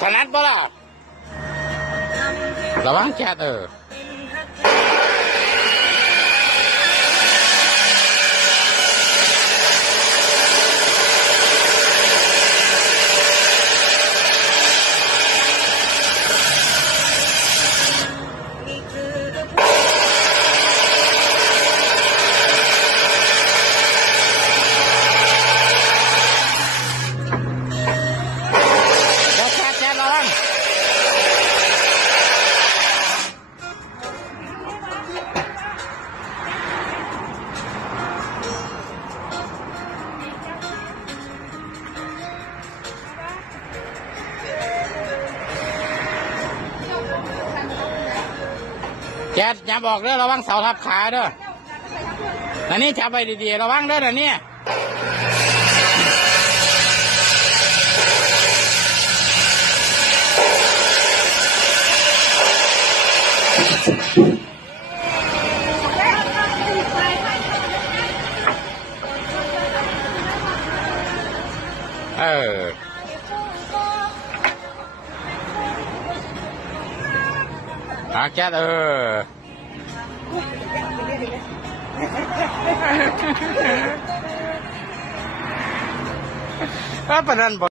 ถนัดบ่ล่ะระวังแคทเออ แคทอย่าบอกเด้อระวังเสาทับขาเด้อนันนี่จับไปดีๆระวังเด้อนันนี่เออ อาแกตเออถ้าปะนันบ